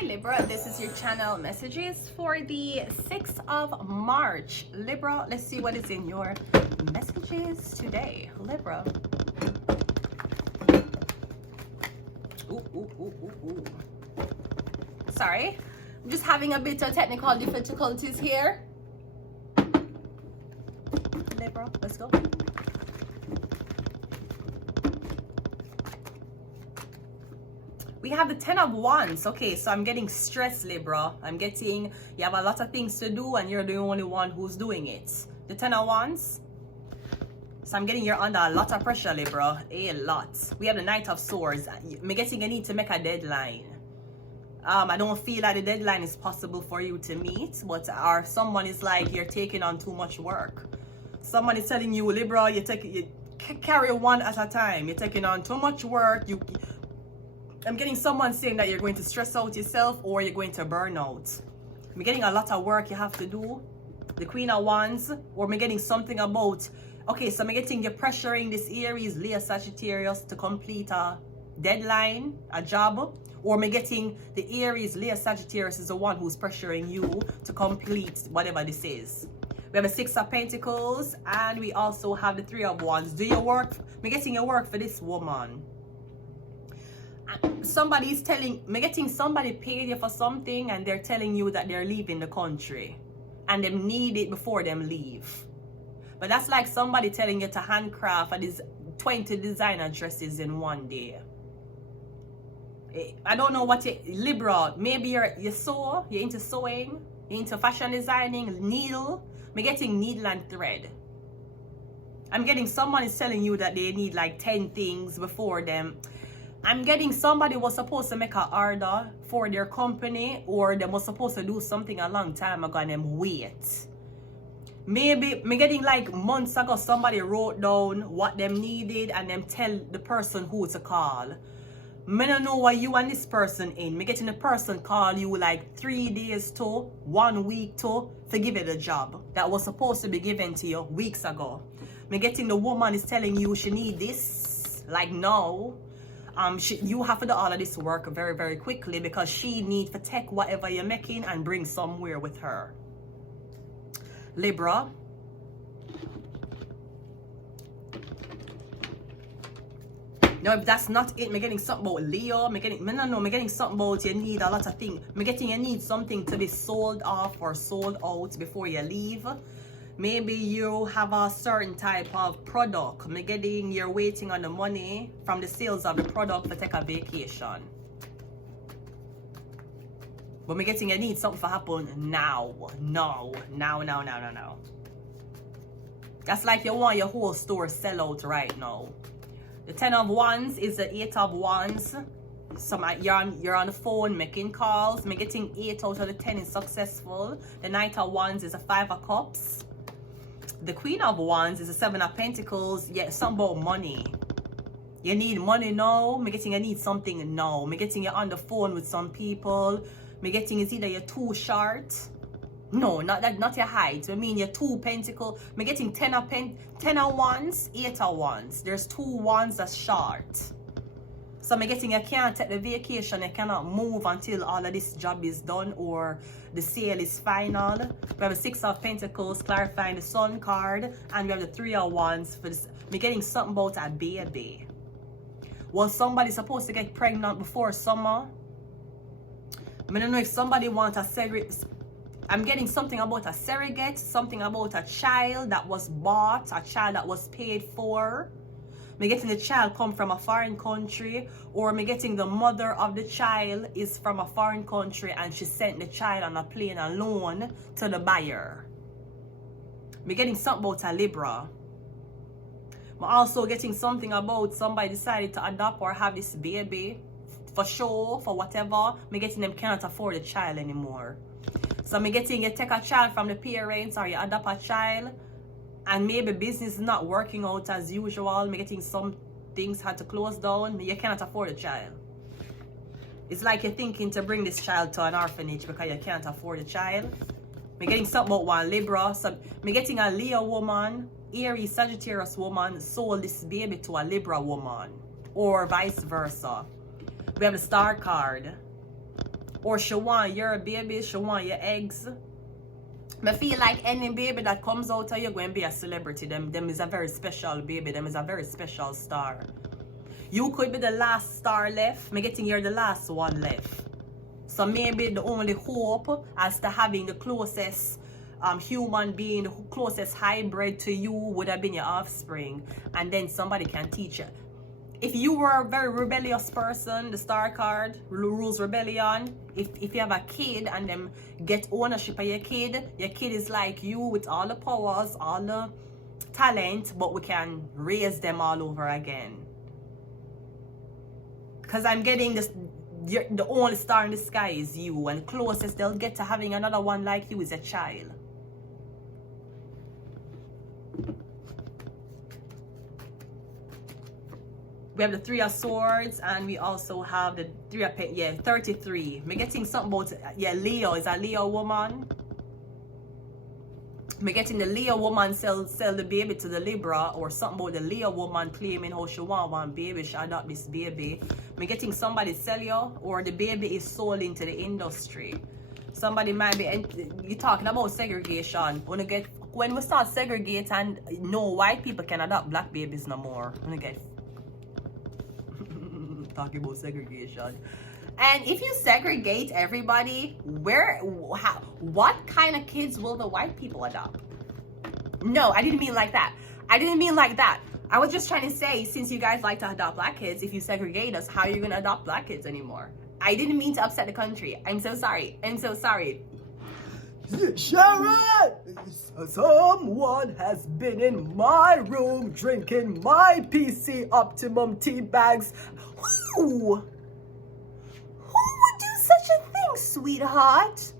Hi Libra, this is your channel messages for the 6th of March. Libra, let's see what is in your messages today. Libra. Ooh. Sorry, I'm just having a bit of technical difficulties here. Libra, let's go. We have the 10 of Wands. Okay, so I'm getting stressed, Libra. I'm getting, you have a lot of things to do and you're the only one who's doing it. The 10 of Wands. So I'm getting you're under a lot of pressure, Libra. A lot. We have the Knight of Swords. I'm getting you need to make a deadline. I don't feel that the deadline is possible for you to meet, but or someone is like you're taking on too much work. Someone is telling you, Libra, you carry one at a time. You're taking on too much work. I'm getting someone saying that you're going to stress out yourself or you're going to burn out. I'm getting a lot of work you have to do. The Queen of Wands. Or I'm getting something about, okay, so I'm getting you pressuring this Aries, Leo, Sagittarius to complete a deadline, a job. Or I'm getting the Aries, Leo, Sagittarius is the one who's pressuring you to complete whatever this is. We have a 6 of Pentacles and we also have the 3 of Wands. Do your work. I'm getting your work for this woman. Somebody is telling me, getting somebody paid you for something and they're telling you that they're leaving the country and they need it before them leave. But that's like somebody telling you to handcraft these 20 designer dresses in one day. I don't know what you, Libra, maybe you're into sewing, you're into fashion designing, needle. I'm getting needle and thread. I'm getting someone is telling you that they need like 10 things before them. I'm getting somebody was supposed to make an order for their company or they was supposed to do something a long time ago and them wait. Maybe me getting like months ago somebody wrote down what them needed and them tell the person who to call. Me don't know what you and this person in. Me getting the person call you like 3 days to 1 week to give you the job that was supposed to be given to you weeks ago. Me getting the woman is telling you she need this like no. You have to do all of this work very, very quickly because she needs to take whatever you're making and bring somewhere with her. Libra. No, if that's not it, I'm getting something about Leo. I'm getting something about you need a lot of things. I'm getting you need something to be sold off or sold out before you leave. Maybe you have a certain type of product. I'm getting you're waiting on the money from the sales of the product to take a vacation. But I'm getting you need something to happen now. No. That's like you want your whole store sell out right now. The 10 of Wands is the 8 of Wands. You're on the phone making calls. I'm getting 8 out of the 10 is successful. The Knight of Wands is a 5 of Cups. The Queen of Wands is a 7 of Pentacles. Yeah, something about money. You need money now. I'm getting you need something now. I'm getting you on the phone with some people. I'm getting is either you're too short. No, not your height. I mean you're too Pentacle. I'm getting 10 of Wands, 8 of Wands. There's 2 Wands that's short. So I'm getting you can't take the vacation, you cannot move until all of this job is done or the sale is final. We have a 6 of Pentacles clarifying the Sun card, and we have the 3 of Wands for this. I'm getting something about a baby. Was somebody supposed to get pregnant before summer? I don't know if somebody wants a surrogate. I'm getting something about a surrogate, something about a child that was bought, a child that was paid for. Me getting the child come from a foreign country, or me getting the mother of the child is from a foreign country and she sent the child on a plane alone to the buyer. Me getting something about a Libra. I'm also getting something about somebody decided to adopt or have this baby for show, for whatever. Me getting them can't afford a child anymore. So me getting you take a child from the parents or you adopt a child and maybe business is not working out as usual. Me getting some things had to close down. You cannot afford a child. It's like you're thinking to bring this child to an orphanage because you can't afford a child. Me getting something about one Libra. So me getting a Leo woman, Aries, Sagittarius woman sold this baby to a Libra woman or vice versa. We have the Star card. or she want your baby, she want your eggs. I feel like any baby that comes out of you going to be a celebrity. Them is a very special baby. Them is a very special star. You could be the last star left. Me getting you're the last one left. So maybe the only hope as to having the closest human being, the closest hybrid to you would have been your offspring. And then somebody can teach you. If you were a very rebellious person, the star card rules rebellion. If you have a kid and them get ownership of your kid is like you with all the powers, all the talent, but we can raise them all over again. Because I'm getting this, the only star in the sky is you, and the closest they'll get to having another one like you is a child. We have the 3 of Swords, and we also have the 3 of Pentacles. Yeah, 33. I'm getting something about, yeah, Leo. Is a Leo woman. I'm getting the Leo woman sell the baby to the Libra, or something about the Leo woman claiming how she want one baby, she adopt this baby. I'm getting somebody sell you, or the baby is sold into the industry. Somebody might be, you're talking about segregation. When we start segregate and no white people can adopt black babies no more. When we get talking about segregation. And if you segregate everybody, what kind of kids will the white people adopt? No, I didn't mean like that. I didn't mean like that. I was just trying to say, since you guys like to adopt black kids, if you segregate us, how are you going to adopt black kids anymore? I didn't mean to upset the country. I'm so sorry. I'm so sorry. Sharon! Someone has been in my room drinking my PC Optimum tea bags. Who would do such a thing, sweetheart?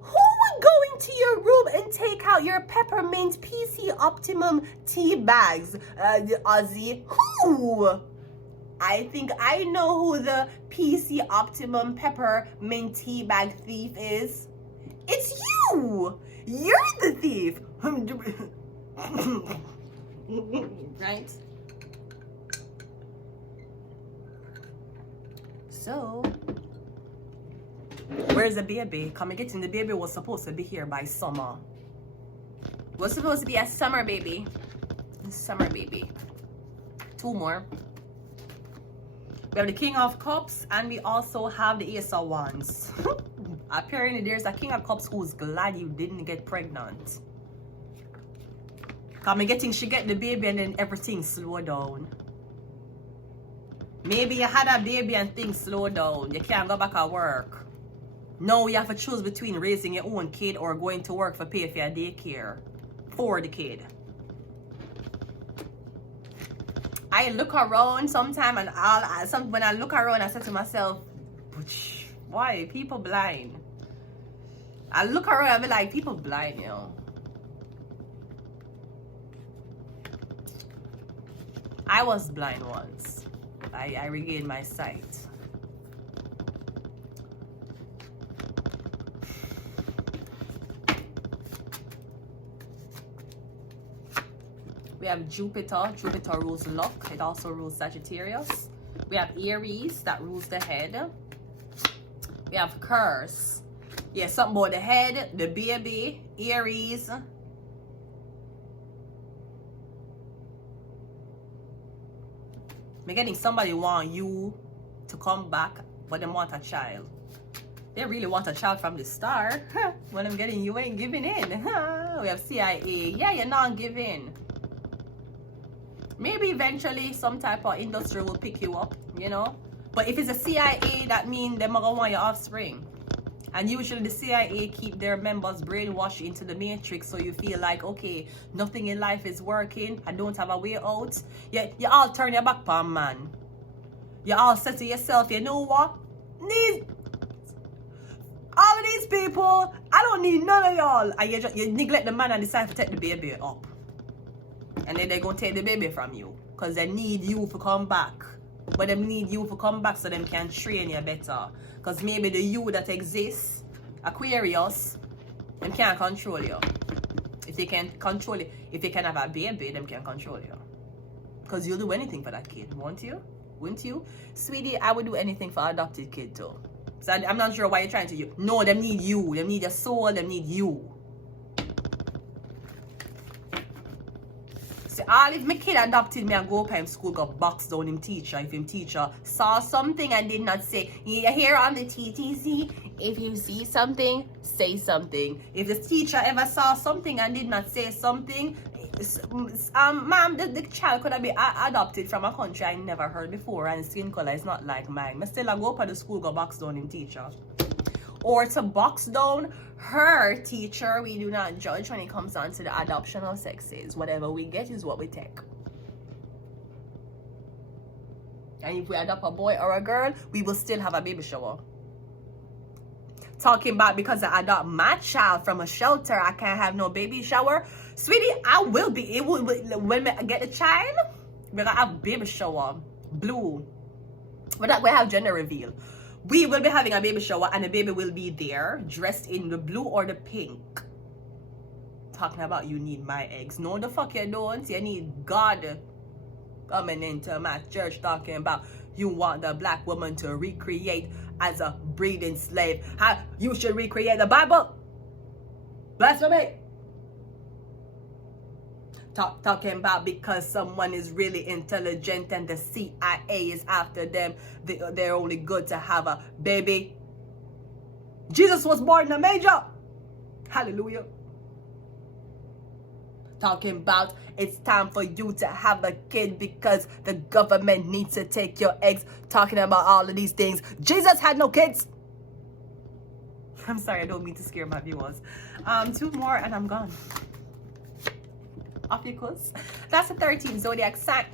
Who would go into your room and take out your peppermint PC Optimum tea bags, Ozzy? Who? I think I know who the PC Optimum peppermint tea bag thief is. It's you! You're the thief! Right? So, where's the baby? Come and get in. The baby was supposed to be here by summer. Was supposed to be a summer baby. Summer baby. 2 more. We have the King of Cups, and we also have the Ace of Wands. Apparently, there's a King of Cups who's glad you didn't get pregnant. Come and she get the baby and then everything slow down. Maybe you had a baby and things slow down. You can't go back at work. Now you have to choose between raising your own kid or going to work for pay for your daycare for the kid. I look around sometime and when I look around, I say to myself, why people blind? I look around and be like, people blind, you know. I was blind once. I regained my sight. We have Jupiter. Jupiter rules luck. It also rules Sagittarius. We have Aries that rules the head. We have Curse. Yeah, something about the head, the baby, Aries. I'm getting somebody want you to come back, but they want a child. They really want a child from the start. When I'm getting you ain't giving in. We have CIA. Yeah, you're not giving. Maybe eventually some type of industry will pick you up, you know. But if it's a CIA, that means they're gonna want your offspring. And usually the CIA keep their members brainwashed into the matrix, so you feel like, okay, nothing in life is working, I don't have a way out. You all turn your back on man. You all say to yourself, you know what? All of these people, I don't need none of y'all. And you neglect the man and decide to take the baby up. And then they're going to take the baby from you. Because they need you to come back. But they need you to come back so they can train you better. Because maybe the you that exists, Aquarius, them can't control you. If they can control it, if they can have a baby, them can control you. Because you'll do anything for that kid, won't you? Wouldn't you? Sweetie, I would do anything for an adopted kid too. So I'm not sure why you're trying to use. No, them need you. Them need your soul. Them need you. See, all if my kid adopted me and go up in school, got boxed down him teacher. If him teacher saw something and did not say, you hear on the TTC, if you see something, say something. If the teacher ever saw something and did not say something, ma'am, the child could have been adopted from a country I never heard before, and skin color is not like mine. I still go up at the school, go box down him teacher. Or to box down her teacher. We do not judge when it comes down to the adoption of sexes. Whatever we get is what we take. And if we adopt a boy or a girl, we will still have a baby shower. Talking about because I adopt my child from a shelter, I can't have no baby shower. Sweetie, I will be. It will, when I get the child, we're gonna have baby shower. Blue. We're not gonna have gender reveal. We will be having a baby shower and the baby will be there dressed in the blue or the pink. Talking about you need my eggs. No, the fuck you don't. You need God coming into my church talking about you want the black woman to recreate as a breeding slave. How you should recreate the Bible. Blasphemy. Talking about because someone is really intelligent and the CIA is after them, they're only good to have a baby. Jesus was born in a manger. Hallelujah. Talking about it's time for you to have a kid because the government needs to take your eggs. Talking about all of these things. Jesus had no kids. I'm sorry, I don't mean to scare my viewers. 2 more and I'm gone. Off your clothes. That's the 13th zodiac sign.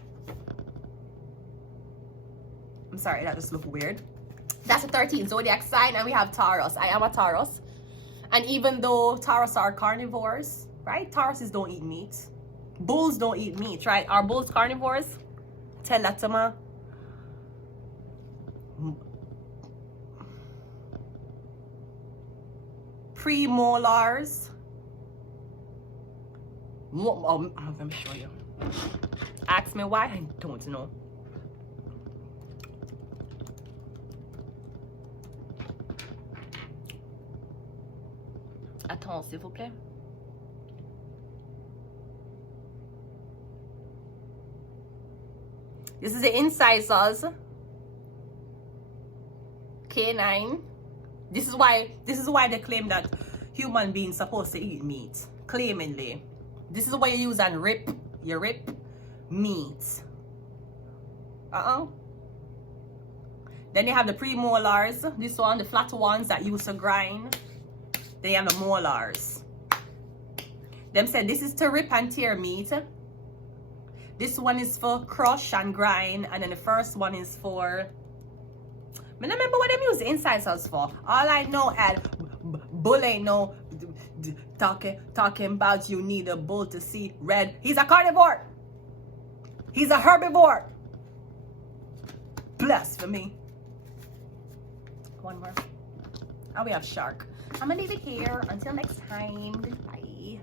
I'm sorry, that just looked weird. That's the 13th zodiac sign, and we have Taurus. I am a Taurus. And even though Taurus are carnivores, right? Tauruses don't eat meat. Bulls don't eat meat, right? Are bulls carnivores? Tell that to me. Premolars. I'm gonna show you. Ask me why, I don't know. Attends, s'il vous plaît. This is the incisors. Canine. This is why they claim that human beings supposed to eat meat. Claimingly. This is what you use and rip. You rip meat. Then you have the premolars. This one, the flat ones that used to grind. Then you have the molars. Them said this is to rip and tear meat. This one is for crush and grind. And then the first one is for... I don't remember what them use the incisors for. All I know is bull ain't no... Talking about you need a bull to see red. He's a carnivore. He's a herbivore. Blasphemy. One more. Oh, we have shark. I'm gonna leave it here. Until next time. Goodbye.